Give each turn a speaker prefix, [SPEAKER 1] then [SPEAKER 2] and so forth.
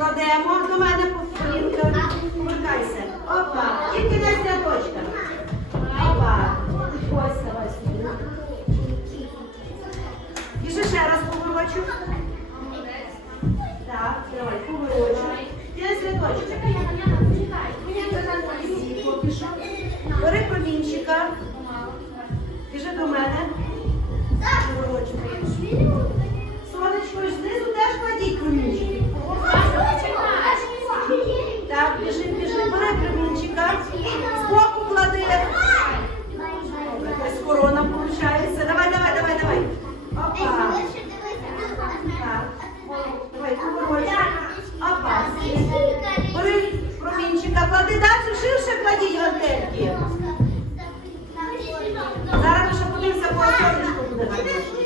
[SPEAKER 1] Кладемо до мене по колінках. Повертайся. Опа. І кидай рядочка. Опа. Ось давай сюди. І ще раз поворочу. Так, давай, поворочу. Кидай рядочок. ті гантельки. Зараз ще подивимося, по оцінку буде.